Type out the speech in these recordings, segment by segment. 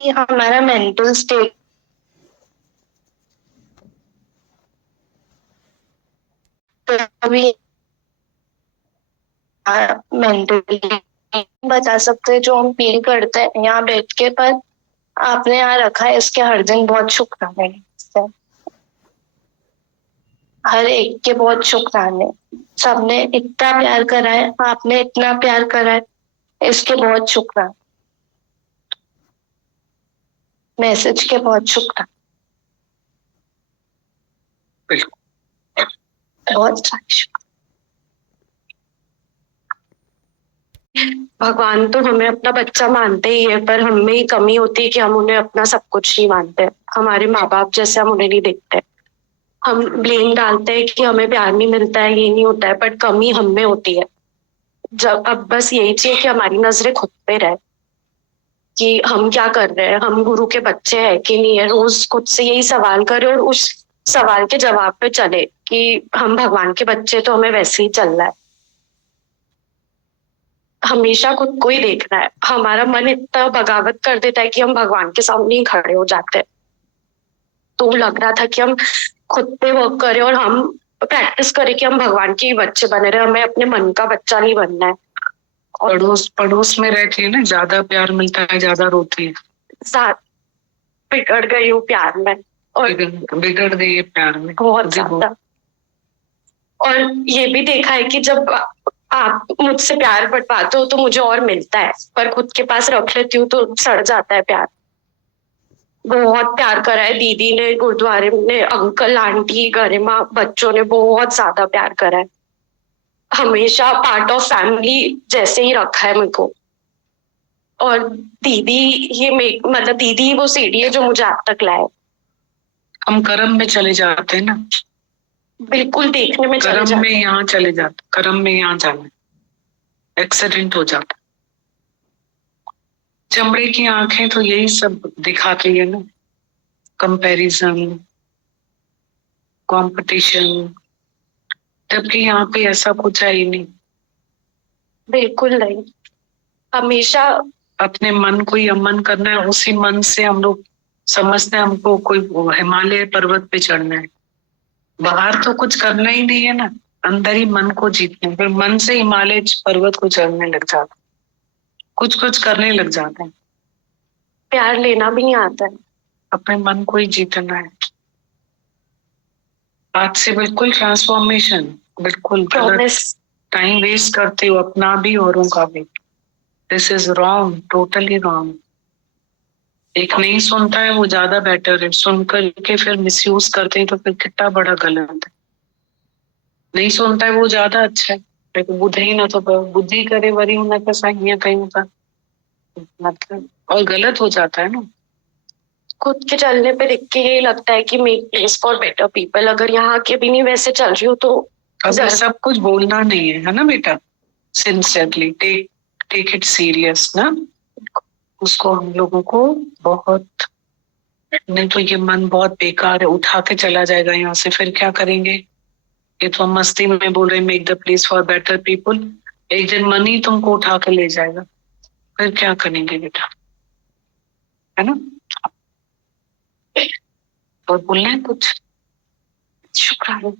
कि हमारा mental state कभी मेंटली बता सकते जो हम फील करते हैं यहाँ बैठ के, पर आपने यहाँ रखा है, इसके हर दिन बहुत शुक्राने। हर एक के बहुत शुक्राने। सबने इतना प्यार करा है, आपने इतना प्यार करा है, इसके बहुत शुक्राने। मैसेज के बहुत शुक्राने। बहुत शुक्राने। भगवान तो हमें अपना बच्चा मानते ही है, पर हमें ही कमी होती है कि हम उन्हें अपना सब कुछ नहीं मानते। हमारे माँ बाप जैसे हम उन्हें नहीं देखते। हम ब्लेम डालते हैं कि हमें प्यार नहीं मिलता है, ये नहीं होता है, बट कमी हम में होती है। जब अब बस यही चाहिए कि हमारी नजरें खुद पे रहे कि हम क्या कर रहे हैं, हम गुरु के बच्चे हैं कि नहीं है। रोज खुद से यही सवाल करें और उस सवाल के जवाब पे चले कि हम भगवान के बच्चे तो हमें वैसे ही चलना है। हमेशा खुद को ही देखना है। हमारा मन इतना बगावत कर देता है कि हम भगवान के सामने ही खड़े हो जाते हैं। तो लग रहा था कि हम खुद पे वर्क करें और हम प्रैक्टिस करें कि हम भगवान के बच्चे बने रहे। हमें अपने मन का बच्चा नहीं बनना है। और पड़ोस पड़ोस में रहती है ना, ज्यादा प्यार मिलता है, ज्यादा रोती है। बिगड़ गई हूँ प्यार में, और बिगड़ गई है प्यार में बहुत ज्यादा। और ये भी देखा है कि जब आप मुझसे प्यार बंटवाते हो तो मुझे और मिलता है, पर खुद के पास रख लेती हूँ तो सड़ जाता है प्यार। बहुत प्यार करा है दीदी ने, गुरुद्वारे में अंकल आंटी गरिमा बच्चों ने बहुत ज्यादा प्यार करा है। हमेशा पार्ट ऑफ फैमिली जैसे ही रखा है मेरे को। और दीदी ये मतलब दीदी ही वो सीढ़ी है जो मुझे आप तक लाए। हम कर्म में चले जाते हैं ना, बिल्कुल देखने में चले कर्म जाते में यहाँ चले जाते, कर्म में यहाँ जाना, एक्सीडेंट हो जाता। चमड़े की आंखें तो यही सब दिखाती है ना, कंपैरिजन, कंपटीशन, जबकि यहाँ पे ऐसा कुछ है ही नहीं। बिल्कुल नहीं। हमेशा अपने मन को ही अमन करना है। उसी मन से हम लोग समझते हैं हमको कोई हिमालय पर्वत पे चढ़ना है। बाहर तो कुछ करना ही नहीं है ना, अंदर ही मन को जीतना है। फिर मन से हिमालय पर्वत को चढ़ने लग जाता, कुछ कुछ करने लग जाते हैं। प्यार लेना भी नहीं आता है, अपने मन को ही जीतना है। आज से बिल्कुल ट्रांसफॉर्मेशन, बिल्कुल टाइम वेस्ट करते हो अपना भी औरों का भी। This is wrong, totally wrong. एक नहीं सुनता है वो ज्यादा बेटर है, सुन करके फिर मिसयूज करते हैं तो फिर कितना बड़ा गलत है। नहीं सुनता है वो ज्यादा अच्छा है। बुद्धि ही ना तो बुद्धि करे वरी न कहीं का मतलब, और गलत हो जाता है ना। खुद के चलने पे देख के यही लगता है कि make place for better people. अगर यहाँ के भी नहीं वैसे चल रही हो तो अगर सब कुछ बोलना नहीं है ना बेटा, सिंसियरली टेक इट सीरियस ना। उसको हम लोगों को बहुत, नहीं तो ये मन बहुत बेकार है, उठा के चला जाएगा यहाँ से, फिर क्या करेंगे। ये तो हम मस्ती में बोल रहे हैं make the place for better people, एक दिन मन ही तुमको उठा के ले जाएगा, फिर क्या करेंगे बेटा, है ना। और बोलना है कुछ? शुक्राना।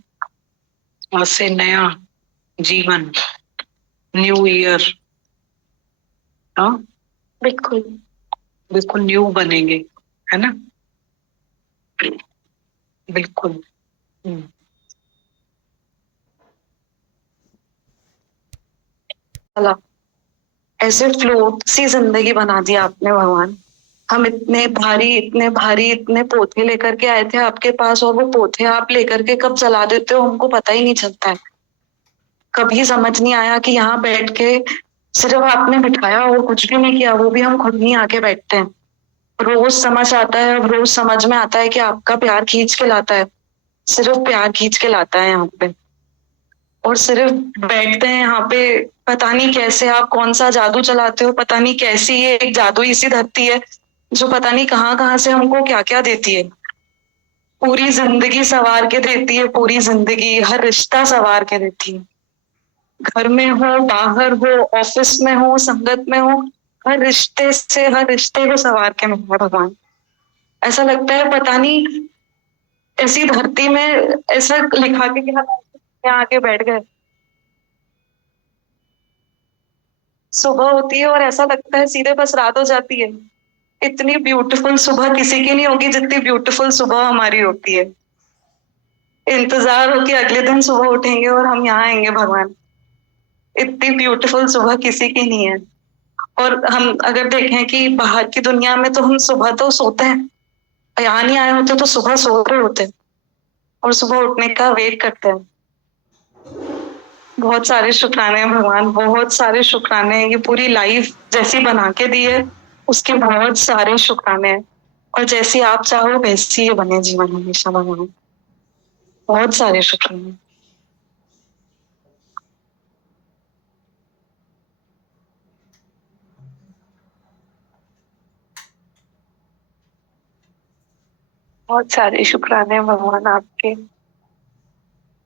आज से नया जीवन, न्यू ईयर, हाँ बिल्कुल बिल्कुल न्यू बनेंगे, है ना, बिल्कुल। ऐसे फ्लोट सी जिंदगी बना दी आपने भगवान। हम इतने भारी इतने पोथे लेकर के आए थे आपके पास, और वो पोथे आप लेकर के कब चला देते हो हमको पता ही नहीं चलता है। कभी समझ नहीं आया कि यहाँ बैठ के सिर्फ आपने बिठाया और कुछ भी नहीं किया, वो भी हम खुद नहीं आके बैठते हैं। रोज समझ आता है, अब रोज समझ में आता है कि आपका प्यार खींच के लाता है, सिर्फ प्यार खींच के लाता है यहाँ पे। और सिर्फ बैठते हैं यहाँ पे, पता नहीं कैसे आप कौन सा जादू चलाते हो, पता नहीं कैसी ये एक जादू इसी धरती है जो पता नहीं कहाँ कहाँ से हमको क्या क्या देती है। पूरी जिंदगी संवार के देती है, पूरी जिंदगी, हर रिश्ता संवार के देती है। घर में हो, बाहर हो, ऑफिस में हो, संगत में हो, हर रिश्ते से, हर रिश्ते को संवार के मिला है भगवान। ऐसा लगता है पता नहीं ऐसी धरती में ऐसा लिखा के कि हम यहाँ आके बैठ गए। सुबह होती है और ऐसा लगता है सीधे बस रात हो जाती है। इतनी ब्यूटीफुल सुबह किसी की नहीं होगी जितनी ब्यूटीफुल सुबह हमारी होती है। इंतजार हो कि अगले दिन सुबह उठेंगे और हम यहाँ आएंगे भगवान। इतनी ब्यूटीफुल सुबह किसी की नहीं है। और हम अगर देखें कि बाहर की दुनिया में तो हम सुबह तो सोते हैं, यहाँ नहीं आए होते तो सुबह सो रहे होते हैं और सुबह उठने का वेट करते हैं। बहुत सारे शुक्राने हैं भगवान, बहुत सारे शुक्राने हैं। ये पूरी लाइफ जैसी बना के दी है उसके बहुत सारे शुक्राने हैं। और जैसी आप चाहो वैसी ये बने जीवन हमेशा भगवान। बहुत सारे शुक्राने। बहुत सारे शुक्राने हैं भगवान आपके।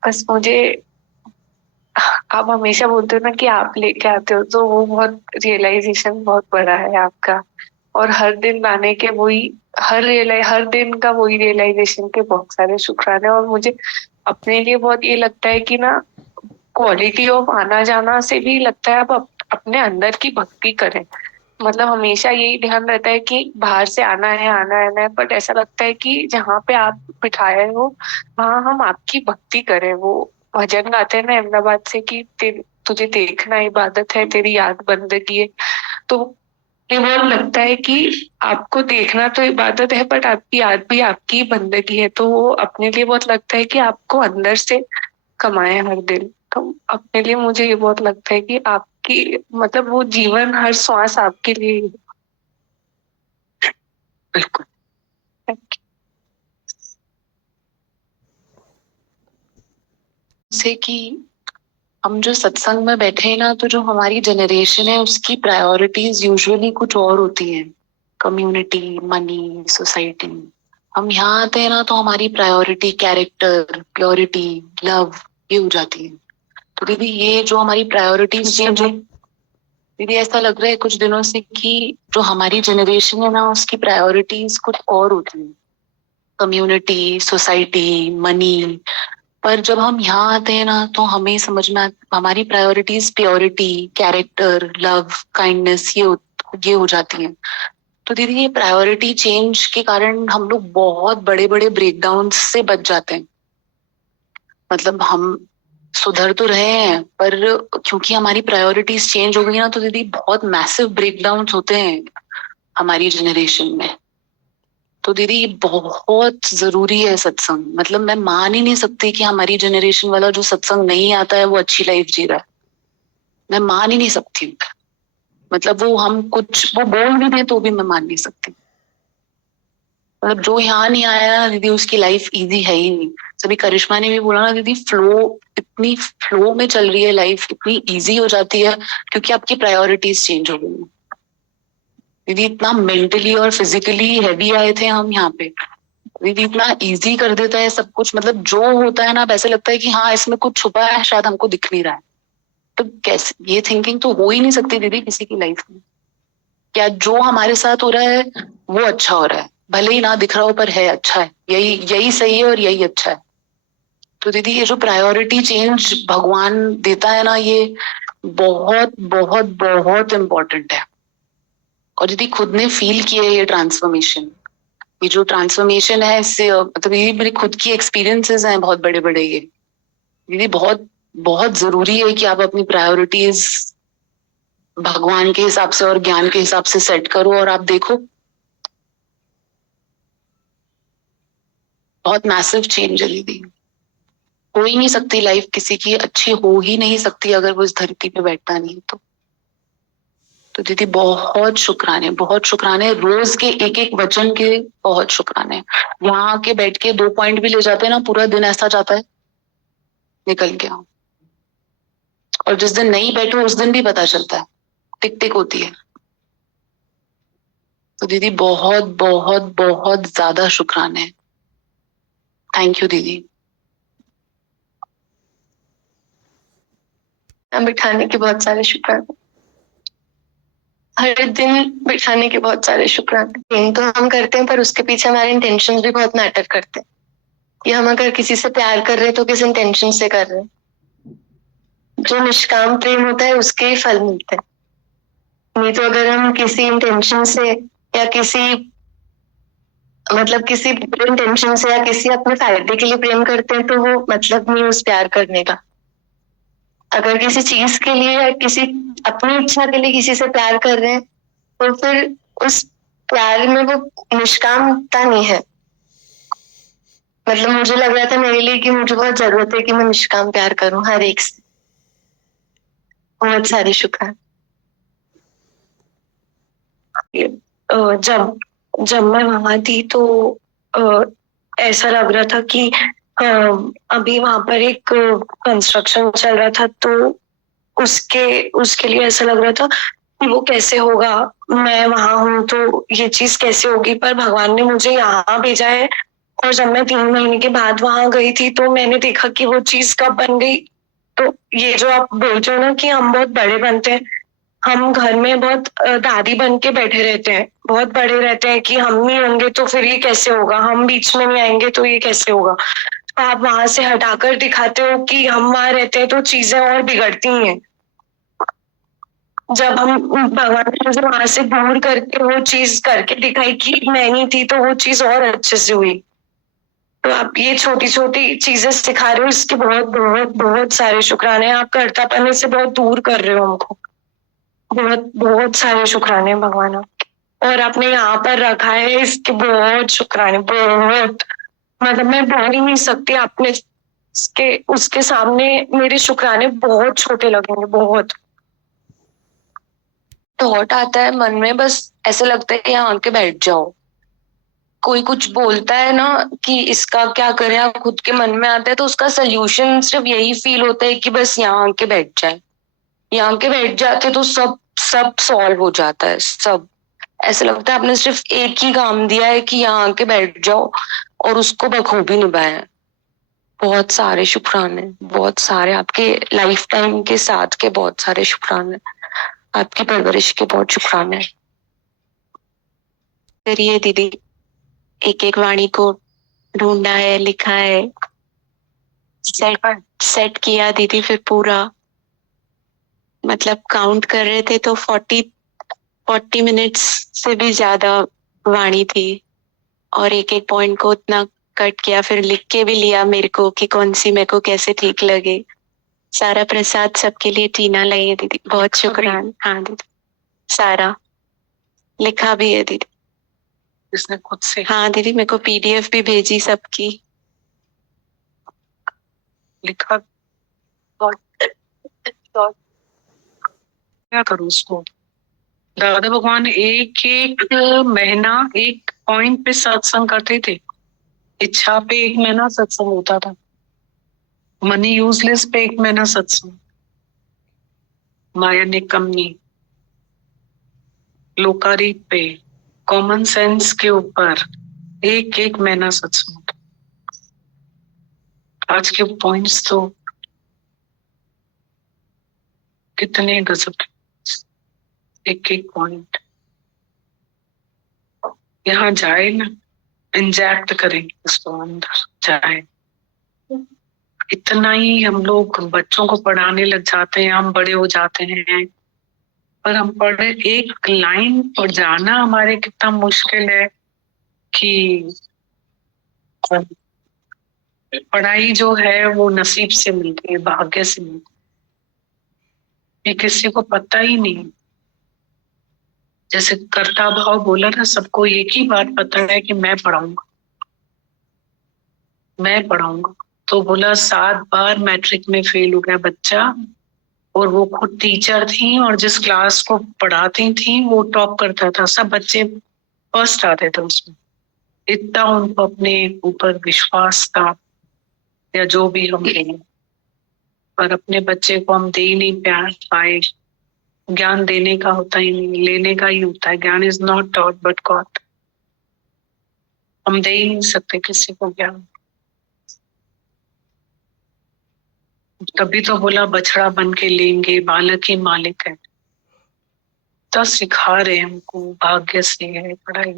बस मुझे, आप हमेशा बोलते हो ना कि आप लेके आते हो, तो वो बहुत रियलाइजेशन बहुत बड़ा है आपका। और हर दिन आने के वही, हर दिन का वही रियलाइजेशन के बहुत सारे शुक्राने। और मुझे अपने लिए बहुत ये लगता है कि ना, क्वालिटी ऑफ आना जाना से भी लगता है आप अपने अंदर की भक्ति करें। मतलब हमेशा यही ध्यान रहता है कि बाहर से आना है, आना है ना, बट ऐसा लगता है कि जहाँ पे आप बिठाए हो वहां हम आपकी भक्ति करें। वो भजन गाते हैं ना अहमदाबाद से कि तुझे देखना इबादत है, तेरी याद बंदगी है। तो ये बहुत लगता है कि आपको देखना तो इबादत है, बट आपकी याद भी आपकी बंदगी है। तो वो अपने लिए बहुत लगता है कि आपको अंदर से कमाए हर दिन। तो अपने लिए मुझे ये बहुत लगता है कि आपकी, मतलब वो जीवन, हर श्वास आपके लिए ही बिल्कुल। है। से कि हम जो सत्संग में बैठे हैं ना, तो जो हमारी जनरेशन है उसकी प्रायोरिटीज यूजुअली कुछ और होती हैं। Community, money, society. हम यहाँ आते हैं ना तो हमारी प्रायोरिटी कैरेक्टर, प्योरिटी, लव, ये हो जाती है। तो दीदी ये जो हमारी प्रायोरिटीज चेंज है, दीदी ऐसा लग रहा है कुछ दिनों से कि जो हमारी जनरेशन है ना उसकी प्रायोरिटीज कुछ और होती है। Community, society, money. पर जब हम यहाँ आते हैं ना तो हमें समझ में हमारी priorities purity, character, love, kindness, ये हो जाती हैं। तो दीदी ये प्रायोरिटी चेंज के कारण हम लोग बहुत बड़े बड़े ब्रेकडाउन से बच जाते हैं। मतलब हम सुधर तो रहे हैं पर क्योंकि हमारी प्रायोरिटीज चेंज हो गई ना, तो दीदी बहुत मैसिव ब्रेकडाउन होते हैं हमारी जनरेशन में। तो दीदी ये बहुत जरूरी है सत्संग। मतलब मैं मान ही नहीं सकती कि हमारी जनरेशन वाला जो सत्संग नहीं आता है वो अच्छी लाइफ जी रहा है। मैं मान ही नहीं सकती। मतलब वो बोल भी दे तो भी मैं मान नहीं सकती। मतलब जो यहाँ नहीं आया ना दीदी उसकी लाइफ इजी है ही नहीं। सभी करिश्मा ने भी बोला ना दीदी, इतनी फ्लो में चल रही है लाइफ, इतनी इजी हो जाती है क्योंकि आपकी प्रायोरिटीज चेंज हो गई। दीदी इतना मेंटली और फिजिकली हैवी आए थे हम यहाँ पे। दीदी इतना इजी कर देता है सब कुछ। मतलब जो होता है ना, अब ऐसे लगता है कि हाँ इसमें कुछ छुपा है, शायद हमको दिख नहीं रहा है। तो कैसे, ये थिंकिंग तो हो ही नहीं सकती दीदी किसी की लाइफ में। क्या जो हमारे साथ हो रहा है वो अच्छा हो रहा है, भले ही ना दिख रहा हो पर है अच्छा है, यही यही सही है और यही अच्छा है। तो दीदी ये जो प्रायोरिटी चेंज भगवान देता है ना, ये बहुत बहुत बहुत इम्पोर्टेंट है। और दीदी खुद ने फील किया है ये ट्रांसफॉर्मेशन। ये जो ट्रांसफॉर्मेशन है इससे मतलब ये मेरी खुद की एक्सपीरियंसेस हैं बहुत बड़े बड़े। ये दीदी बहुत बहुत जरूरी है कि आप अपनी प्रायोरिटीज भगवान के हिसाब से और ज्ञान के हिसाब से सेट करो और आप देखो बहुत मैसिव चेंज है दीदी। हो ही नहीं सकती लाइफ किसी की अच्छी, हो ही नहीं सकती अगर वो इस धरती पे बैठता नहीं तो दीदी बहुत शुक्राने, बहुत शुक्राने। रोज के एक एक वचन के बहुत शुक्राने। वहां आके बैठ के 2 पॉइंट भी ले जाते हैं ना, पूरा दिन ऐसा जाता है निकल गया। और जिस दिन नहीं बैठो उस दिन भी पता चलता है, टिक टिक होती है। तो दीदी बहुत बहुत बहुत ज्यादा शुक्राने। थैंक यू दीदी। बिठाने के बहुत सारे शुक्राने। हर दिन बिठाने के बहुत सारे शुक्राने। प्रेम तो हम करते हैं पर उसके पीछे हमारे इंटेंशंस भी बहुत मैटर करते हैं कि हम अगर किसी से प्यार कर रहे हैं तो किस इंटेंशन से कर रहे हैं। जो निष्काम प्रेम होता है उसके ही फल मिलते हैं। नहीं तो अगर हम किसी इंटेंशन से या किसी किसी इंटेंशन से या किसी अपने फायदे के लिए प्रेम करते हैं तो वो मतलब नहीं उस प्यार करने का। अगर किसी चीज के लिए या किसी अपनी इच्छा के लिए किसी से प्यार कर रहे हैं तो फिर उस प्यार में वो निष्कामता नहीं है। मुझे लग रहा था मेरे लिए कि मुझे बहुत जरूरत है कि मैं निष्काम प्यार करूं हर एक से। बहुत सारे शुक्राने। जब जब मैं वहां थी तो ऐसा लग रहा था कि अभी वहां पर एक कंस्ट्रक्शन चल रहा था तो उसके उसके लिए ऐसा लग रहा था कि वो कैसे होगा, मैं वहां हूँ तो ये चीज कैसे होगी, पर भगवान ने मुझे यहाँ भेजा है। और जब मैं 3 महीने के बाद वहां गई थी तो मैंने देखा कि वो चीज कब बन गई। तो ये जो आप बोलते हो ना कि हम बहुत बड़े बनते हैं, हम घर में बहुत दादी बन के बैठे रहते हैं, बहुत बड़े रहते हैं कि हम नहीं होंगे तो फिर ये कैसे होगा, हम बीच में नहीं आएंगे तो ये कैसे होगा। तो आप वहां से हटाकर दिखाते हो कि हम वहां रहते हैं तो चीजें और बिगड़ती हैं। जब हम भगवान ने मुझे वहां से दूर करके वो चीज करके दिखाई कि मैं नहीं थी तो वो चीज और अच्छे से हुई। तो आप ये छोटी छोटी चीजें सिखा रहे हो, इसके बहुत बहुत बहुत सारे शुक्राने। आप कर्तापने से बहुत दूर कर रहे हो हमको। बहुत बहुत सारे शुक्राने भगवान आपके। और आपने यहाँ पर रखा है इसके बहुत शुक्राने, बहुत। मैं बोल ही नहीं सकती। आपने इसके उसके सामने मेरे शुक्राने बहुत छोटे लगेंगे, बहुत। थॉट आता है मन में, बस ऐसे लगता है कि यहाँ आके बैठ जाओ। कोई कुछ बोलता है ना कि इसका क्या करें, आप खुद के मन में आता है तो उसका सोल्यूशन सिर्फ यही फील होता है कि बस यहाँ आके बैठ जाए। यहाँ के बैठ जाते तो सब सब सॉल्व हो जाता है, सब। ऐसे लगता है आपने सिर्फ एक ही काम दिया है कि यहाँ आके बैठ जाओ और उसको बखूबी निभाया है। बहुत सारे शुक्राने, बहुत सारे। आपके लाइफ टाइम के साथ के बहुत सारे शुक्राने, आपकी परवरिश के बहुत शुक्राने। करिए दीदी, एक एक वाणी को ढूंढा है, लिखा है, सेट किया दीदी। फिर पूरा काउंट कर रहे थे तो 40 मिनट्स से भी ज्यादा वाणी थी। और एक एक पॉइंट को उतना कट किया, फिर लिख के भी लिया मेरे को कि कौन सी मेरे को कैसे ठीक लगे। सारा प्रसाद सबके लिए टीना लाई है दीदी, बहुत शुक्राना। हाँ दीदी, सारा लिखा भी है दीदी, इसने खुद से। हाँ दीदी, मेरे को PDF भी भेजी सबकी। लिखा क्या करूं उसको। दादा भगवान एक एक महीना एक पॉइंट पे सत्संग करते थे। इच्छा पे 1 महीना सत्संग होता था, मनी यूजलेस पे 1 महीना सत्संग, माया निकम्मी, लोकारी पे, कॉमन सेंस के ऊपर एक एक महीना सत्संग। आज के पॉइंट्स तो कितने गजब, एक एक पॉइंट यहाँ जाए ना, इंजेक्ट करेंगे उसको अंदर जाए। इतना ही हम लोग बच्चों को पढ़ाने लग जाते हैं, हम बड़े हो जाते हैं, पर हम पढ़े एक लाइन पढ़ जाना हमारे कितना मुश्किल है कि पढ़ाई जो है वो नसीब से मिलती है, भाग्य से मिलती है, ये किसी को पता ही नहीं। जैसे कर्ता भाव बोला ना, सबको एक ही बात पता है कि मैं पढ़ाऊंगा, मैं पढ़ाऊंगा। तो बोला 7 बार मैट्रिक में फेल हो गया बच्चा, और वो खुद टीचर थी और जिस क्लास को पढ़ाती थी वो टॉप करता था, सब बच्चे फर्स्ट आते थे उसमें। इतना उनको अपने ऊपर विश्वास था, या जो भी हम कहें, पर अपने बच्चे को हम दे ही नहीं पाए। ज्ञान देने का होता ही नहीं, लेने का ही होता है। ज्ञान is not taught but got. हम दे ही नहीं सकते किसी को ज्ञान। तभी तो बोला बछड़ा बन के लेंगे, बालक ही मालिक है। कितना सिखा रहे हैं हमको, भाग्य से है पढ़ाई।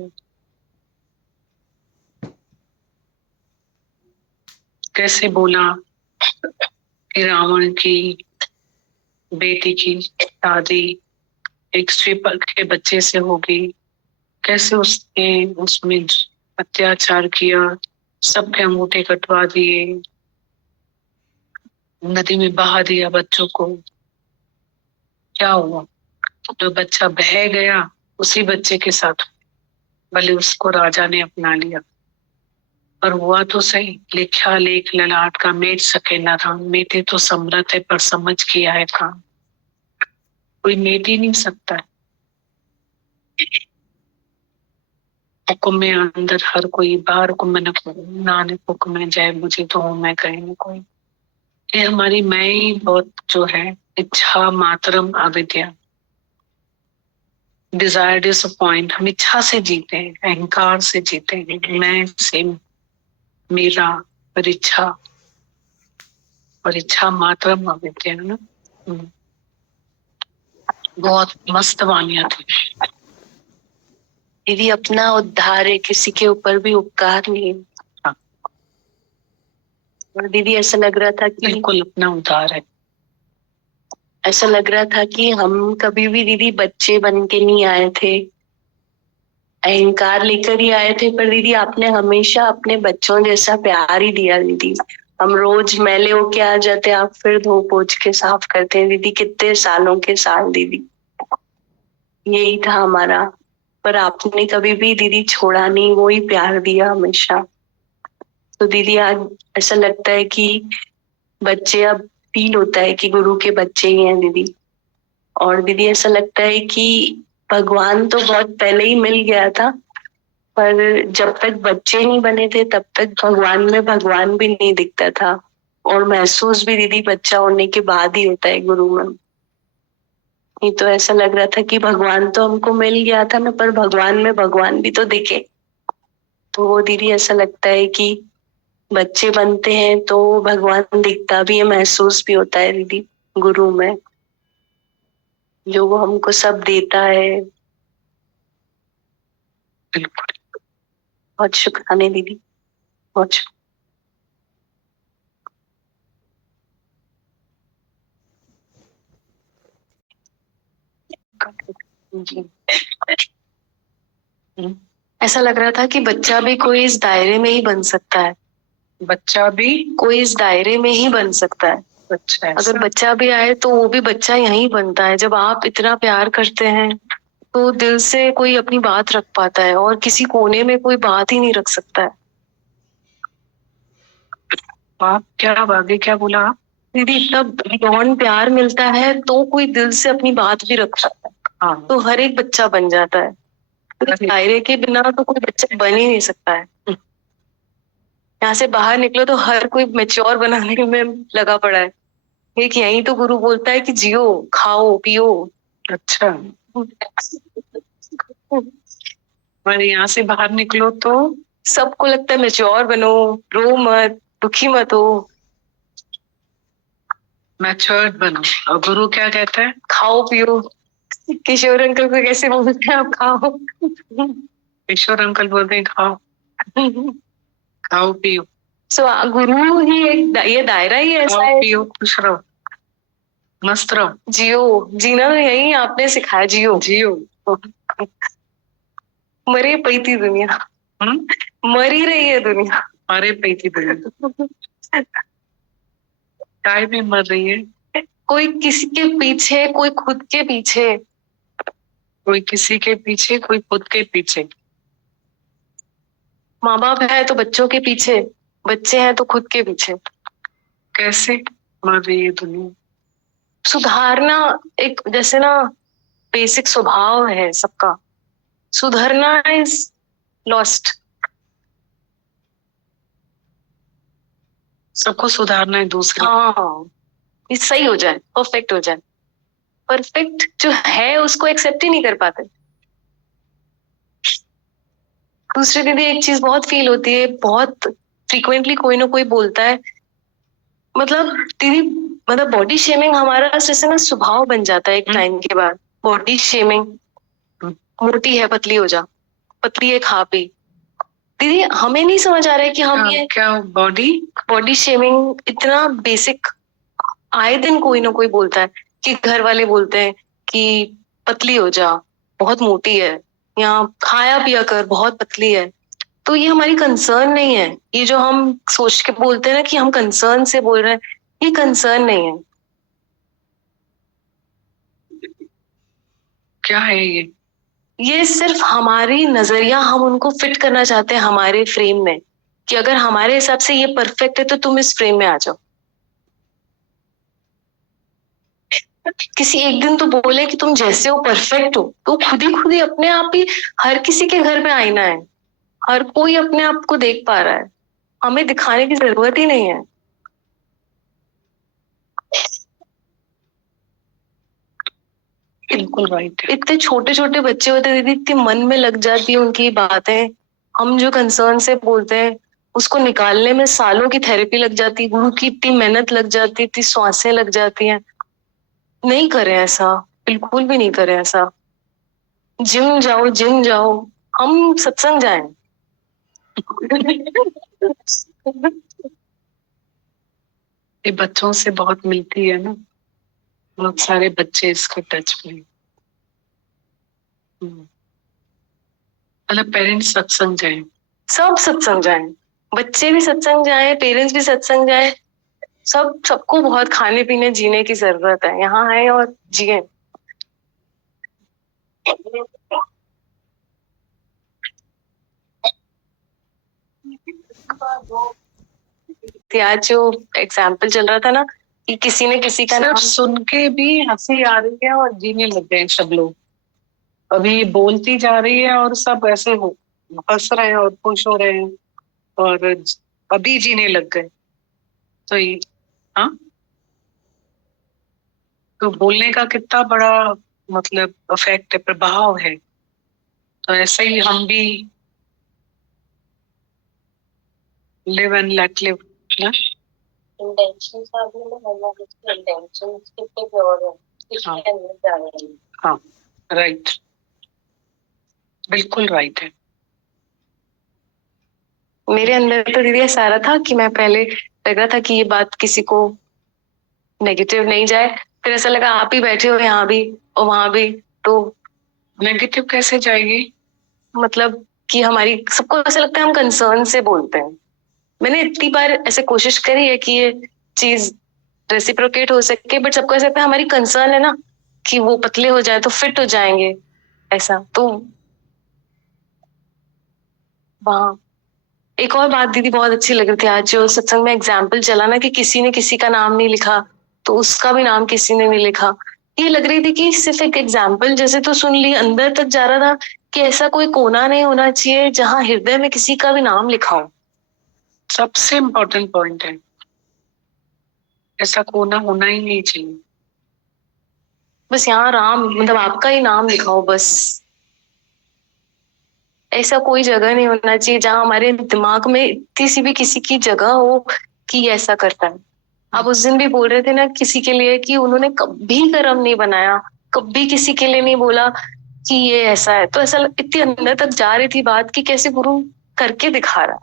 कैसे बोला कि रावण की बेटी की शादी एक स्वीपर के बच्चे से होगी, कैसे उसने उसमें अत्याचार किया, सबके अंगूठे कटवा दिए, नदी में बहा दिया बच्चों को। क्या हुआ? जो बच्चा बह गया उसी बच्चे के साथ, भले उसको राजा ने अपना लिया, पर हुआ तो सही। लिखा लेख ललाट का मेट सके न राम, मेटे तो समरथ है पर समझ किया है काम। कोई मेट ही नहीं सकता है। हुक्म में अंदर हर कोई, बाहर हुक्म न नानक हुक्म में जय, मुझे तो हूं मैं कहीं न कोई। ये हमारी मैं ही बहुत जो है, इच्छा मात्रम अविद्या, डिजायर डिसअपॉइंट, हम इच्छा से जीते हैं, अहंकार से जीते हैं, मैं से मेरा, परीक्षा परीक्षा मात्रम अविद्या है ना। बहुत मस्त वानियां थी। दीदी अपना उद्धार है, किसी के ऊपर भी उपकार नहीं है। हाँ। और दीदी ऐसा लग रहा था कि बिल्कुल अपना उद्धार है। ऐसा लग रहा था कि हम कभी भी दीदी बच्चे बन के नहीं आए थे, अहंकार लेकर ही आए थे, पर दीदी आपने हमेशा अपने बच्चों जैसा प्यार ही दिया दीदी। हम रोज मैले होके आ जाते, आप फिर धो पोछ के साफ करते हैं दीदी। कितने सालों के साल दीदी, यही था हमारा। पर आपने कभी भी दीदी छोड़ा नहीं, वो ही प्यार दिया हमेशा। तो दीदी आज ऐसा लगता है कि बच्चे, अब फील होता है कि गुरु के बच्चे ही हैं दीदी। और दीदी ऐसा लगता है कि भगवान तो बहुत पहले ही मिल गया था, पर जब तक बच्चे नहीं बने थे तब तक भगवान में भगवान भी नहीं दिखता था। और महसूस भी दीदी बच्चा होने के बाद ही होता है गुरु में। नहीं तो ऐसा लग रहा था कि भगवान तो हमको मिल गया था ना, पर भगवान में भगवान भी तो दिखे। तो वो दीदी ऐसा लगता है कि बच्चे बनते हैं तो भगवान दिखता भी है, महसूस भी होता है दीदी गुरु में, जो वो हमको सब देता है। बिल्कुल। बहुत शुक्राने दीदी, बहुत शुक्राने। जी। ऐसा लग रहा था कि बच्चा भी कोई इस दायरे में ही बन सकता है, बच्चा भी कोई इस दायरे में ही बन सकता है। अच्छा, अगर बच्चा भी आए तो वो भी बच्चा यहीं बनता है। जब आप इतना प्यार करते हैं तो दिल से कोई अपनी बात रख पाता है, और किसी कोने में कोई बात ही नहीं रख सकता है। आप क्या आगे क्या बोला आप? दीदी इतना बॉन्ड प्यार मिलता है तो कोई दिल से अपनी बात भी रख सकता है। हाँ। तो हर एक बच्चा बन जाता है। तो इस दायरे के बिना तो कोई बच्चा बन ही नहीं सकता है। यहाँ से बाहर निकलो तो हर कोई मैच्योर बनाने में लगा पड़ा है। एक यही तो गुरु बोलता है कि जियो, खाओ, पियो। अच्छा, पर यहाँ से बाहर निकलो तो सबको लगता है मैच्योर बनो, रो मत, दुखी मत हो, मैच्योर्ड बनो। और गुरु क्या कहता है? खाओ पियो। किशोर अंकल को कैसे बोलते हैं आप? खाओ। किशोर अंकल बोलते हैं खाओ खाओ पियो। गुरु ही एक ये दायरा ही ऐसा है। पियो, खुश रहो, मस्त रहो, जियो। जीना तो यही आपने सिखाया, जियो जियो। मरी पई थी दुनिया, मर ही रही है दुनिया, मरे पई थी दुनिया। काय भी मर रही है, कोई किसी के पीछे, कोई खुद के पीछे, कोई किसी के पीछे, कोई खुद के पीछे। माँ बाप है तो बच्चों के पीछे, बच्चे हैं तो खुद के पीछे। कैसे मर रही है दुनिया? सुधारना एक जैसे ना बेसिक स्वभाव है सबका, सुधरना इज लॉस्ट। सबको सुधारना है दूसरा। हाँ, ये सही हो जाए, परफेक्ट हो जाए। परफेक्ट जो है उसको एक्सेप्ट ही नहीं कर पाते। दूसरी दीदी एक चीज बहुत फील होती है, बहुत फ्रीक्वेंटली कोई ना कोई बोलता है, मतलब दीदी, मतलब बॉडी शेमिंग हमारा जैसे ना स्वभाव बन जाता है एक टाइम के बाद। बॉडी शेमिंग मोटी है पतली हो जा, पतली है खा पी। दीदी हमें नहीं समझ आ रहा है कि हम ये क्या बॉडी शेमिंग इतना बेसिक, आए दिन कोई ना कोई बोलता है कि घर वाले बोलते हैं कि पतली हो जा, बहुत मोटी है, या खाया पिया कर, बहुत पतली है। तो ये हमारी कंसर्न नहीं है, ये जो हम सोच के बोलते हैं ना कि हम कंसर्न से बोल रहे हैं, ये कंसर्न नहीं है। क्या है ये सिर्फ हमारी नजरिया, हम उनको फिट करना चाहते हैं हमारे फ्रेम में, कि अगर हमारे हिसाब से ये परफेक्ट है तो तुम इस फ्रेम में आ जाओ। किसी एक दिन तो बोले कि तुम जैसे हो परफेक्ट हो, तो खुद ही अपने आप ही, हर किसी के घर में आईना है, हर कोई अपने आप को देख पा रहा है, हमें दिखाने की जरूरत ही नहीं है। बिल्कुल राइट। इतने छोटे छोटे बच्चे होते हैं दीदी, इतनी मन में लग जाती है उनकी बातें, हम जो कंसर्न से बोलते हैं उसको निकालने में सालों की थेरेपी लग जाती है, गुरु की इतनी मेहनत लग जाती है, इतनी सांसें लग जाती हैं। नहीं करें ऐसा, बिल्कुल भी नहीं करें ऐसा। जिम जाओ, जिम जाओ, हम सत्संग जाएं। ये बच्चों से बहुत मिलती है ना, बहुत सारे बच्चे इसके टच में। मतलब पेरेंट्स सत्संग जाएं, सब सत्संग जाएं, बच्चे भी सत्संग जाएं, पेरेंट्स भी सत्संग जाएं, सबको बहुत खाने पीने जीने की जरूरत है, यहाँ है और जिए। आज जो एग्जाम्पल चल रहा था ना कि किसी ने किसी का नाम सुन के भी हंसी आ रही है और जीने लग गए सब लोग। अभी बोलती जा रही है और सब ऐसे हो हंस रहे हैं और खुश हो रहे हैं और अभी जीने लग गए। तो ये हाँ, तो बोलने का कितना बड़ा मतलब इफेक्ट है, प्रभाव है। तो ऐसे ही हम भी लिव एंड लेट लिव ना। इंटेंशंस कितने प्योर है। हाँ राइट, बिल्कुल राइट है। मेरे अंदर तो दीदी ऐसा आ रहा था कि मैं पहले लग रहा था कि ये बात किसी को नेगेटिव नहीं जाए, फिर ऐसा लगा आप ही बैठे हो यहाँ भी और वहां भी, तो नेगेटिव कैसे जाएगी? मतलब कि हमारी, सबको ऐसा लगता है हम कंसर्न से बोलते हैं। मैंने इतनी बार ऐसे कोशिश करी है कि ये चीज रेसिप्रोकेट हो सके, बट सबको ऐसा लगता है हमारी कंसर्न है ना कि वो पतले हो जाए तो फिट हो जाएंगे, ऐसा। तो वहां एक और बात दीदी बहुत अच्छी लग रही थी आज जो सत्संग में एग्जाम्पल चला ना, कि किसी ने किसी का नाम नहीं लिखा तो उसका भी नाम किसी ने नहीं लिखा। ये लग रही थी कि सिर्फ एक एग्जाम्पल जैसे तो सुन ली, अंदर तक जा रहा था कि ऐसा कोई कोना नहीं होना चाहिए जहां हृदय में किसी का भी नाम लिखा हो। सबसे इम्पोर्टेंट पॉइंट है, ऐसा कोना होना ही नहीं चाहिए। बस यहाँ राम, मतलब आपका ही नाम लिखा हो बस। ऐसा कोई जगह नहीं होना चाहिए जहां हमारे दिमाग में इतनी सी भी किसी की जगह हो कि ऐसा करता है। आप उस दिन भी बोल रहे थे ना किसी के लिए कि उन्होंने कभी कर्म नहीं बनाया, कभी किसी के लिए नहीं बोला कि ये ऐसा है, तो ऐसा इतनी अंदर तक जा रही थी बात कि कैसे गुरु करके दिखा रहा है।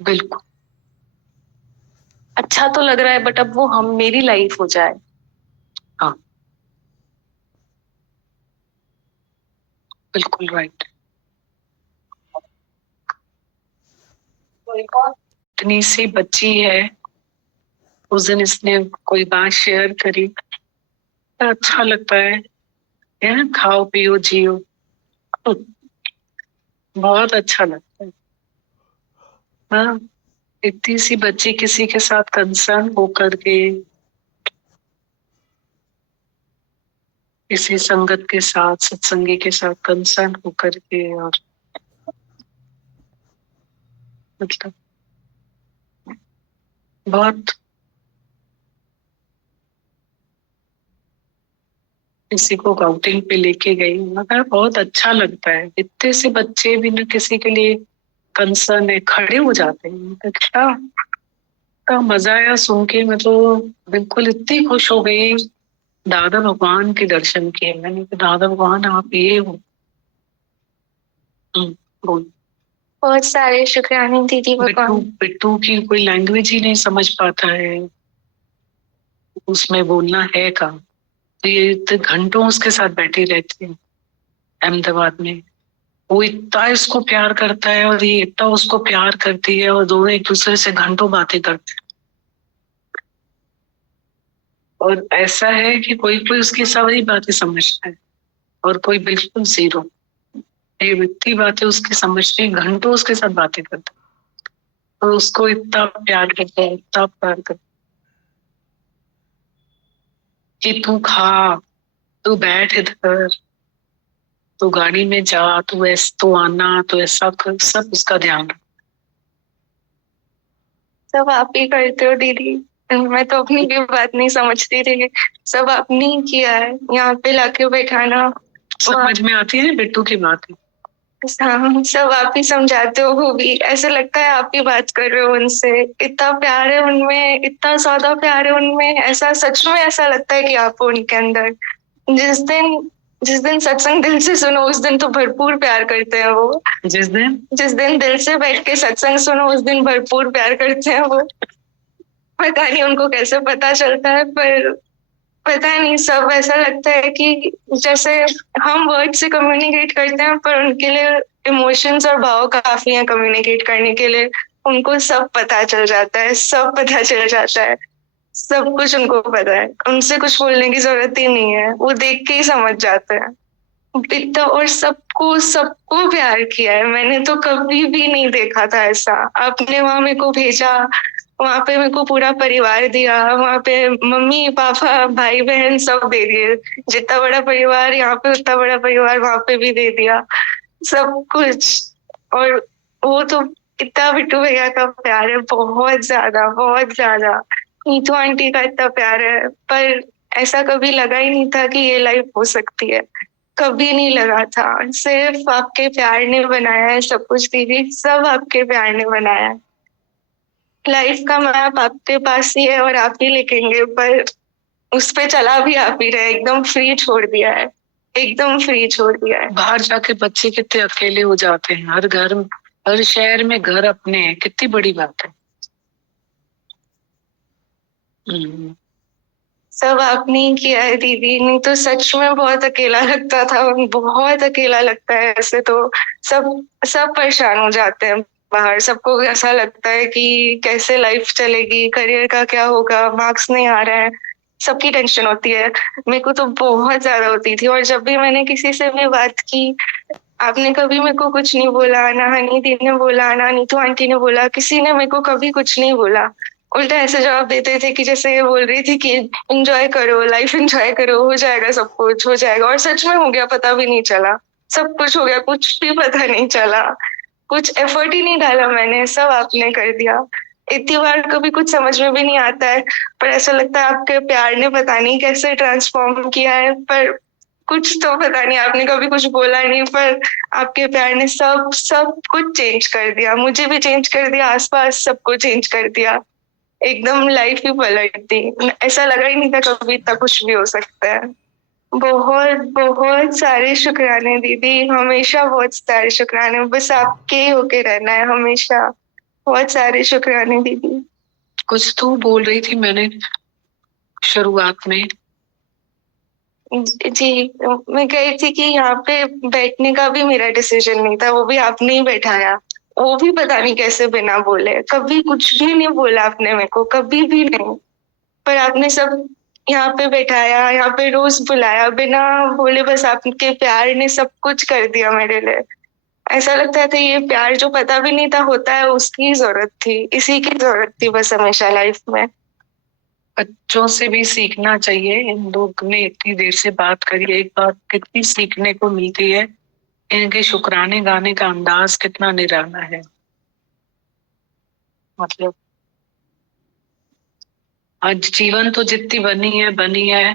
बिल्कुल अच्छा तो लग रहा है, बट अब वो हम मेरी लाइफ हो जाए। हाँ बिल्कुल राइट। इतनी सी बच्ची है, उस दिन इसने कोई बात शेयर करी, अच्छा लगता है ना, खाओ पियो जियो, बहुत अच्छा लगता है। हाँ, इतनी सी बच्ची किसी के साथ कंसर्न होकर के, किसी संगत के साथ, सत्संगी के साथ कंसर्न होकर के, और मतलब बहुत किसी को आउटिंग पे लेके गई, मगर बहुत अच्छा लगता है। इतने से बच्चे भी ना किसी के लिए कंसर्न है, खड़े हो जाते हैं। मतलब क्या मजा आया सुन के, मैं तो बिल्कुल इतनी खुश हो गई दादा भगवान के दर्शन किए मैंने कि दादा भगवान आप ये हो। बोल। बहुत सारे शुक्राने दीदी बिट्टू भगवान। बिट्टू की कोई लैंग्वेज ही नहीं समझ पाता है, उसमें बोलना है का, तो ये तो घंटों उसके साथ बैठी रहती है अहमदाबाद में। वो इतना इसको प्यार करता है और ये इतना उसको प्यार करती है, और दोनों एक दूसरे से घंटों बातें करते हैं। और ऐसा है कि कोई कोई उसकी सारी बातें समझता है और कोई बिल्कुल जीरो। ये इतनी बातें उसकी समझती, घंटों उसके साथ बातें करता है और उसको इतना प्यार करता है, इतना प्यार करता है कि तू खा, तू बैठ इधर, तू गाड़ी में जा, तू आना, तो ऐसा कर, सब उसका ध्यान रख। सब आप ही करते हो दीदी, मैं तो अपनी भी बात नहीं समझती थी, सब आपने ही किया है। यहाँ पे लाके बैठाना, समझ में आती है बिट्टू की बातें। हाँ, सब आप ही समझाते हो। वो भी ऐसा लगता है आप ही बात कर रहे हो उनसे। इतना प्यार है उनमें, इतना ज्यादा प्यार है उनमें, ऐसा सच में ऐसा लगता है कि आप हो उनके अंदर। जिस दिन सत्संग दिल से सुनो उस दिन तो भरपूर प्यार करते हैं वो। जिस दिन दिल से बैठ के सत्संग सुनो उस दिन भरपूर प्यार करते हैं वो। पता नहीं उनको कैसे पता चलता है, पर पता नहीं, सब ऐसा लगता है कि जैसे हम वर्ड से कम्युनिकेट करते हैं, पर उनके लिए इमोशंस और भाव काफी हैं कम्युनिकेट करने के लिए। उनको सब पता चल जाता है, सब पता चल जाता है, सब कुछ उनको पता है। उनसे कुछ बोलने की जरूरत ही नहीं है, वो देख के ही समझ जाते हैं। इतना, और सबको सबको प्यार किया है। मैंने तो कभी भी नहीं देखा था ऐसा। आपने वहां मेरे को भेजा, वहां पे मेरे को पूरा परिवार दिया, वहां पे मम्मी पापा भाई बहन सब दे दिए। जितना बड़ा परिवार यहाँ पे उतना बड़ा परिवार वहां पे भी दे दिया, सब कुछ। और वो तो इतना बिट्टू भैया का प्यार है, बहुत ज्यादा बहुत ज्यादा। नीतू आंटी का इतना प्यार है, पर ऐसा कभी लगा ही नहीं था कि ये लाइफ हो सकती है। कभी नहीं लगा था। सिर्फ आपके प्यार ने बनाया है सब कुछ दीदी, सब आपके प्यार ने बनाया है। लाइफ का मैप आपके पास ही है और आप ही लिखेंगे, पर उस पे चला भी आप ही रहे। एकदम फ्री छोड़ दिया है, एकदम फ्री छोड़ दिया है। बाहर जाके बच्चे कितने अकेले हो जाते हैं, हर घर, हर शहर में घर अपने हैं, कितनी बड़ी बात है। सब आपने ही किया है दीदी, नहीं तो सच में बहुत अकेला लगता था, बहुत अकेला लगता है ऐसे तो। सब सब परेशान हो जाते हैं बाहर, सबको ऐसा लगता है कि कैसे लाइफ चलेगी, करियर का क्या होगा, मार्क्स नहीं आ रहा है, सबकी टेंशन होती है। मेरे को तो बहुत ज्यादा होती थी। और जब भी मैंने किसी से भी बात की, आपने कभी मेरे को कुछ नहीं बोला, ना हनी दी ने बोला, ना नीतू आंटी ने बोला, किसी ने मेरे को कभी कुछ नहीं बोला। उल्टा ऐसे जवाब देते थे कि जैसे ये बोल रही थी कि एंजॉय करो, लाइफ एंजॉय करो, हो जाएगा, सब कुछ हो जाएगा। और सच में हो गया, पता भी नहीं चला। सब कुछ हो गया, कुछ भी पता नहीं चला, कुछ एफर्ट ही नहीं डाला मैंने, सब आपने कर दिया। इतनी बार कभी कुछ समझ में भी नहीं आता है, पर ऐसा लगता है आपके प्यार ने पता नहीं कैसे ट्रांसफॉर्म किया है। पर कुछ तो पता नहीं, आपने कभी कुछ बोला नहीं, पर आपके प्यार ने सब सब कुछ चेंज कर दिया। मुझे भी चेंज कर दिया, आसपास सबको चेंज कर दिया। एकदम लाइफ ही पलट दी। ऐसा लगा ही नहीं था कभी इतना कुछ भी हो सकता है। बहुत बहुत सारे शुक्राने दीदी, हमेशा बहुत सारे शुक्राने। बस आपके ही होके रहना है हमेशा। बहुत सारे शुक्राने दीदी। कुछ तो बोल रही थी मैंने शुरुआत में। जी, मैं कह रही थी कि यहाँ पे बैठने का भी मेरा डिसीजन नहीं था, वो भी आपने ही बैठाया। वो भी पता नहीं कैसे, बिना बोले, कभी कुछ भी नहीं बोला आपने मेरे को, कभी भी नहीं। पर आपने सब यहाँ पे बैठाया, यहाँ पे रोज बुलाया, बिना बोले, बस आपके प्यार ने सब कुछ कर दिया मेरे लिए। ऐसा लगता था ये प्यार जो पता भी नहीं था होता है, उसकी जरूरत थी, इसी की जरूरत थी बस हमेशा लाइफ में। बच्चों से भी सीखना चाहिए। इन लोग ने इतनी देर से बात करी, एक बात कितनी सीखने को मिलती है। इनके शुक्राने गाने का अंदाज कितना निराला है। मतलब आज जीवन तो जितनी बनी है,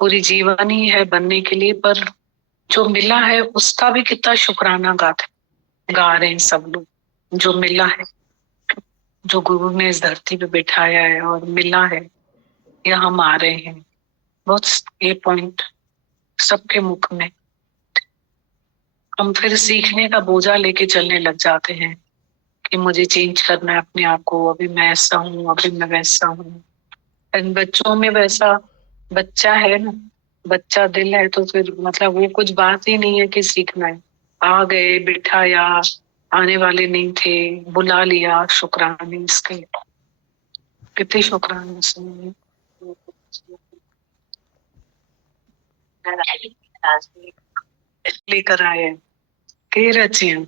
पूरी जीवन ही है बनने के लिए, पर जो मिला है उसका भी कितना शुक्राना गा रहे हैं सब लोग। जो मिला है, जो गुरु ने इस धरती पे बिठाया है और मिला है, या हम आ रहे हैं, बहुत ये पॉइंट सबके मुख में। हम फिर सीखने का बोझा लेके चलने लग जाते हैं कि मुझे चेंज करना है अपने आप को, अभी मैं ऐसा हूँ, अभी मैं वैसा हूँ। इन बच्चों में वैसा बच्चा है ना, बच्चा दिल है, तो फिर मतलब वो कुछ बात ही नहीं है कि सीखना है। आ गए, बिठाया, आने वाले नहीं थे, बुला लिया, शुक्राने इसके। कितने शुक्राने सुनिए। लेकर आए कई रचे हैं,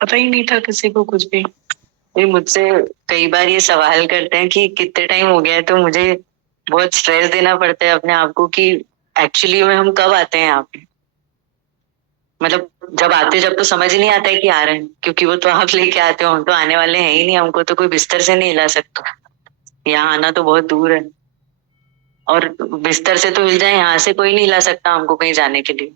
पता ही नहीं था किसी को कुछ भी। ये मुझसे कई बार ये सवाल करते हैं कि कितने टाइम हो गया है, तो मुझे बहुत स्ट्रेस देना पड़ता है अपने आप को कि एक्चुअली में हम कब आते हैं यहाँ पे। मतलब जब आते, जब तो समझ ही नहीं आता है कि आ रहे हैं, क्योंकि वो तो आप लेके आते हो, हम तो आने वाले हैं ही नहीं, हमको तो कोई बिस्तर से नहीं हिला सकता। यहाँ आना तो बहुत दूर है, और बिस्तर से तो हिल जाए, यहाँ से कोई नहीं हिला सकता हमको कहीं जाने के लिए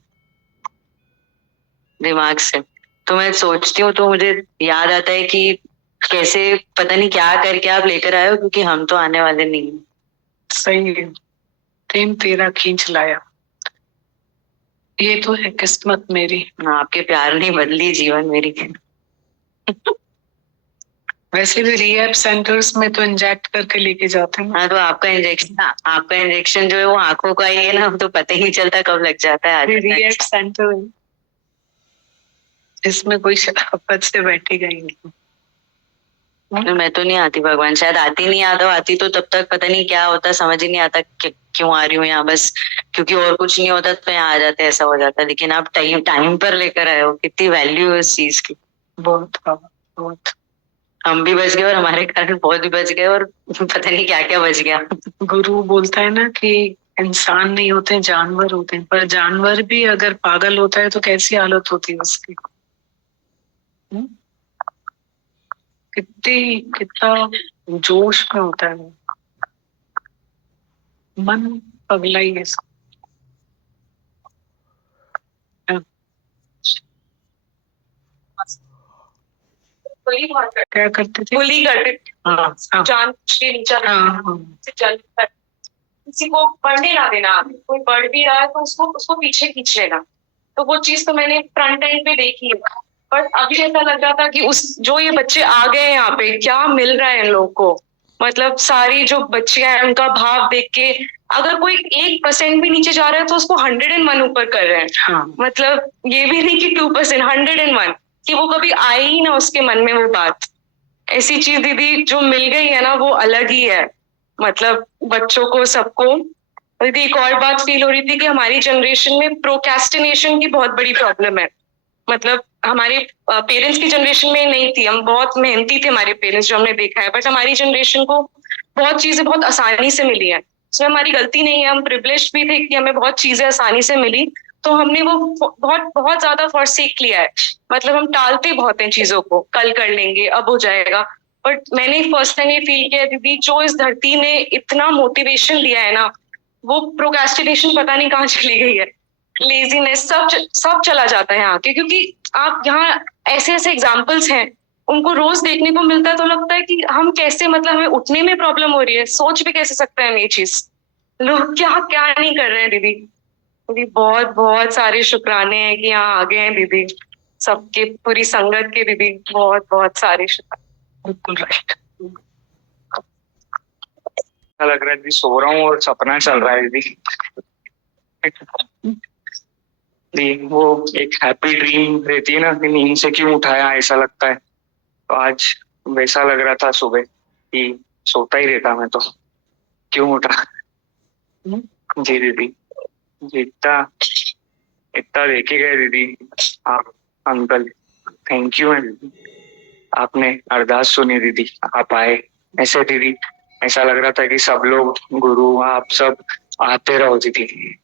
दिमाग से। तो मैं सोचती हूँ तो मुझे याद आता है कि कैसे, पता नहीं क्या करके आप लेकर आए हो, क्योंकि हम तो आने वाले नहीं हैं। सही है, प्रेम तेरा खींच लाया, ये तो है किस्मत मेरी। आपके प्यार ने बदली जीवन मेरी। वैसे भी रिहैब सेंटर्स में तो इंजेक्ट करके लेके जाते हैं। हाँ, तो आपका इंजेक्शन जो है वो आंखों का ही है ना, तो पता ही नहीं चलता कब लग जाता है। रिहैब सेंटर इसमें कोई शराफत से बैठेगा ही नहीं। मैं तो नहीं आती भगवान, शायद आती नहीं, आता आती तो तब तक पता नहीं क्या होता, समझ ही नहीं आता क्यों आ रही हूँ यहाँ, बस क्योंकि और कुछ नहीं होता तो यहाँ आ जाते, ऐसा हो जाता। लेकिन आप टाइम पर लेकर आए हो, कितनी वैल्यू है उस चीज की। बहुत बहुत। हम भी बच गए और हमारे कारण बहुत भी बच गए, और पता नहीं क्या क्या बच गया। गुरु बोलता है ना कि इंसान नहीं होते, जानवर होते हैं, पर जानवर भी अगर पागल होता है तो कैसी हालत होती है उसकी। कितना जोश में होता है वो, मन पगला ही है। क्या करते थे? बुली करते थे। हाँ, जान के नीचे जल किसी को पढ़ने ना देना, कोई पढ़ भी रहा है तो उसको पीछे खींच लेना। तो वो चीज तो मैंने फ्रंट एंड पे देखी है, पर अभी ऐसा लग रहा था कि जो ये बच्चे आ गए यहाँ पे, क्या मिल रहा है इन लोग को। मतलब सारी जो बच्चियां हैं उनका भाव देख के, अगर कोई 1% भी नीचे जा रहा है तो उसको 101 ऊपर कर रहे हैं। हाँ। मतलब ये भी नहीं कि 2%, 101, कि वो कभी आई ही ना उसके मन में वो बात। ऐसी चीज दीदी जो मिल गई है ना, वो अलग ही है। मतलब बच्चों को, सबको। दीदी एक और बात फील हो रही थी कि हमारी जनरेशन में प्रोक्रेस्टिनेशन की बहुत बड़ी प्रॉब्लम है। मतलब हमारे पेरेंट्स की जनरेशन में नहीं थी, हम बहुत मेहनती थे हमारे पेरेंट्स, जो हमने देखा है। बट हमारी जनरेशन को बहुत चीजें बहुत आसानी से मिली है, इसमें हमारी गलती नहीं है, हम प्रिविलेज्ड भी थे कि हमें बहुत चीजें आसानी से मिली, तो हमने वो बहुत बहुत ज्यादा फॉरसेक लिया है। मतलब हम टालते बहुत हैं चीजों को, कल कर लेंगे, अब हो जाएगा। बट मैंने फर्स्ट टाइम ये फील किया दीदी, जो इस धरती ने इतना मोटिवेशन दिया है ना, वो प्रोक्रेस्टिनेशन पता नहीं कहाँ चली गई है, लेजीनेस, सब चला जाता है यहाँ के। क्योंकि आप यहाँ ऐसे ऐसे एग्जाम्पल्स हैं, उनको रोज देखने को मिलता है, तो लगता है कि हम कैसे, मतलब हमें उठने में प्रॉब्लम हो रही है, सोच भी कैसे सकते हैं हम ये चीज। लोग क्या क्या नहीं कर रहे हैं दीदी। दीदी बहुत बहुत सारे शुक्राने हैं कि यहाँ आ गए हैं दीदी, सबके, पूरी संगत के दीदी, बहुत बहुत सारे शुक्राने। बिल्कुल राइट। लग रहा है दीदी, सो रहा हूँ और सपना चल रहा है दीदी। वो एक हैप्पी ड्रीम रहती है ना कि नींद से क्यों उठाया, ऐसा लगता है। तो आज वैसा लग रहा था सुबह कि सोता ही रहता मैं तो, क्यों उठा। जी दीदी, जी इतना इतना देखे गए दीदी आप अंकल, थैंक यू है दीदी, आपने अरदास सुनी दीदी, आप आए। ऐसे दीदी ऐसा लग रहा था कि सब लोग, गुरु, आप सब आते रहो दीदी,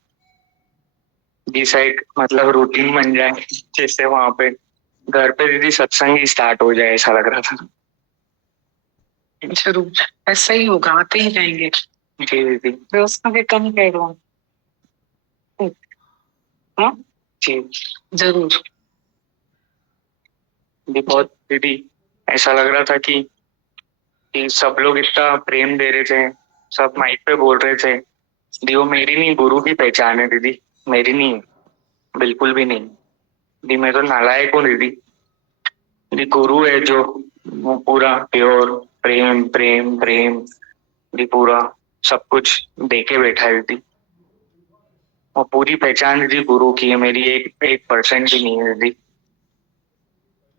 जिससे एक मतलब रूटीन बन जाए, जैसे वहां पे घर पे दीदी सत्संग ही स्टार्ट हो जाए, ऐसा लग रहा था। जरूर ऐसा ही होगा, आते ही जाएंगे। जी दीदी, व्यवस्था के कम कह रहा हूँ। जी जरूर दीदी, बहुत दीदी ऐसा लग रहा था कि सब लोग इतना प्रेम दे रहे थे, सब माइक पे बोल रहे थे दी वो मेरी नहीं, गुरु की पहचान है दीदी, मेरी नहीं है, बिल्कुल भी नहीं दी। मैं तो नालायक हूँ दीदी। दी गुरु है जो वो पूरा प्योर प्रेम प्रेम प्रेम दी, पूरा सब कुछ देके बैठा है दीदी। वो पूरी पहचान दीदी गुरु की है, मेरी 1% भी नहीं है दीदी।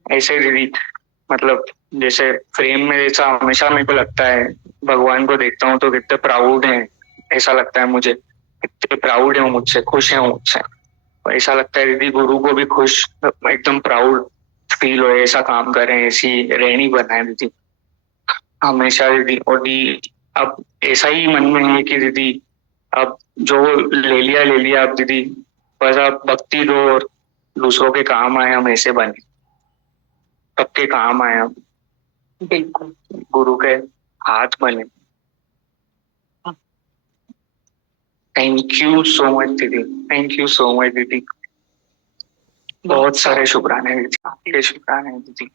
ऐसे दीदी मतलब जैसे फ्रेम में जैसा हमेशा मेरे को लगता है, भगवान को देखता हूँ तो कितने प्राउड है, ऐसा लगता है मुझे, कितने प्राउड है वो मुझसे, खुश है वो मुझसे। ऐसा लगता है दीदी गुरु को भी खुश, एकदम प्राउड फील हो, ऐसा काम करें, ऐसी रहनी बनाए दीदी हमेशा दीदी। और दी अब ऐसा ही मन में है कि दीदी अब जो ले लिया अब दीदी, बस आप भक्ति दो और दूसरों के काम आए, हम ऐसे बने, सबके काम आए हम, बिल्कुल। गुरु के हाथ बने। थैंक यू सो मच दीदी, थैंक यू सो मच दीदी। बहुत सारे शुक्राने दीदी, आपके शुक्राने दीदी।